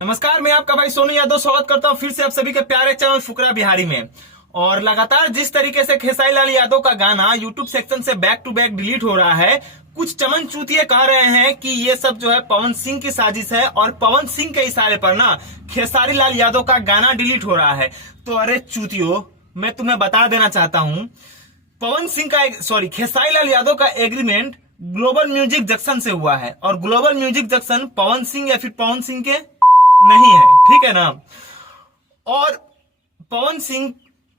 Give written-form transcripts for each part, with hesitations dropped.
नमस्कार, मैं आपका भाई सोनू यादव स्वागत करता हूं फिर से आप सभी के प्यारे चैनल फुकरा बिहारी में। और लगातार जिस तरीके से खेसारी लाल यादव का गाना यूट्यूब सेक्शन से बैक टू बैक डिलीट हो रहा है, कुछ चमन चूतिए कह रहे हैं कि ये सब जो है पवन सिंह की साजिश है और पवन सिंह के इशारे पर ना खेसारी लाल यादव का गाना डिलीट हो रहा है। तो अरे चूतियों, मैं तुम्हें बता देना चाहता हूं, पवन सिंह का खेसारी लाल यादव का एग्रीमेंट ग्लोबल म्यूजिक जंक्शन से हुआ है और global music junction Pawan Singh या फिर पवन सिंह के नहीं है, ठीक है ना। और Pawan Singh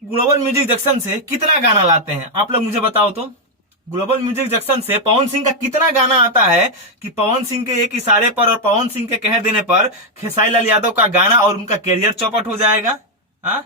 global music junction से कितना गाना लाते हैं आप लोग मुझे बताओ तो। ग्लोबल म्यूजिक जंक्शन से पवन सिंह का कितना गाना आता है कि पवन सिंह के एक इशारे पर और पवन सिंह के कह देने पर खेसारी लाल यादव का गाना और उनका कैरियर चौपट हो जाएगा। हाँ,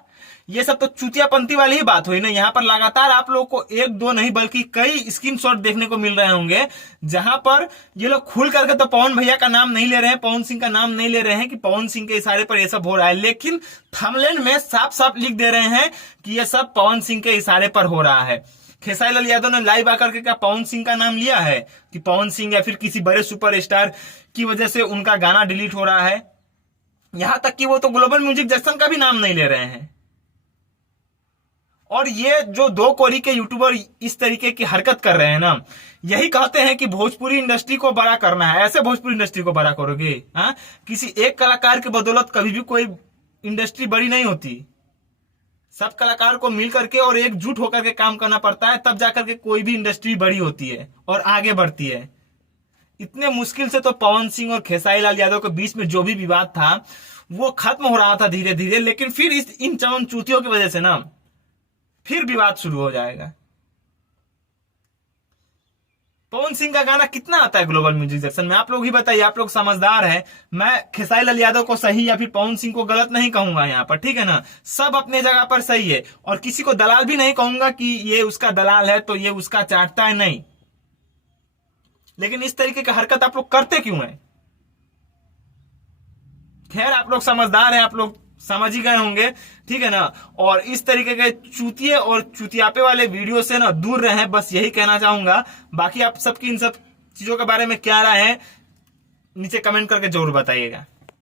ये सब तो चूतियापंती वाली ही बात हुई ना। यहाँ पर लगातार आप लोगों को एक दो नहीं बल्कि कई स्क्रीनशॉट देखने को मिल रहे होंगे जहां पर ये लोग खुल करके तो पवन भैया का नाम नहीं ले रहे हैं, पवन सिंह का नाम नहीं ले रहे हैं कि पवन सिंह के इशारे पर ये सब हो रहा है, लेकिन थंबनेल में साफ साफ लिख दे रहे हैं कि ये सब पवन सिंह के इशारे पर हो रहा है। खेसारी लाल यादव ने लाइव आकर के क्या पवन सिंह का नाम लिया है कि पवन सिंह या फिर किसी बड़े सुपरस्टार की वजह से उनका गाना डिलीट हो रहा है? यहां तक कि वो तो ग्लोबल म्यूजिक जंक्शन का भी नाम नहीं ले रहे हैं। और ये जो दो कोरी के यूट्यूबर इस तरीके की हरकत कर रहे हैं ना, यही कहते हैं कि भोजपुरी इंडस्ट्री को बड़ा करना है। ऐसे भोजपुरी इंडस्ट्री को बड़ा करोगे? हाँ, किसी एक कलाकार की बदौलत कभी भी कोई इंडस्ट्री बड़ी नहीं होती। सब कलाकार को मिल करके और एकजुट होकर के काम करना पड़ता है, तब जाकर के कोई भी इंडस्ट्री बड़ी होती है और आगे बढ़ती है। इतने मुश्किल से तो पवन सिंह और खेसारी लाल यादव के बीच में जो भी विवाद था वो खत्म हो रहा था धीरे धीरे, लेकिन फिर इन चमन चूतियों की वजह से ना फिर विवाद शुरू हो जाएगा। पवन सिंह का गाना कितना आता है ग्लोबल म्यूजिक जंक्शन में? आप लोग ही बताइए, आप लोग समझदार हैं। मैं खेसारी लाल यादव को सही या फिर पवन सिंह को गलत नहीं कहूंगा यहाँ पर, ठीक है ना। सब अपने जगह पर सही है और किसी को दलाल भी नहीं कहूंगा कि ये उसका दलाल है तो ये उसका चाटता है, नहीं। लेकिन इस तरीके की हरकत आप लोग करते क्यों हैं? खैर, आप लोग समझदार हैं, आप लोग समझ ही गए होंगे, ठीक है ना। और इस तरीके के चूतिए और चूतियापे वाले वीडियो से ना दूर रहें, बस यही कहना चाहूंगा। बाकी आप सबकी इन सब चीजों के बारे में क्या राय है नीचे कमेंट करके जरूर बताइएगा।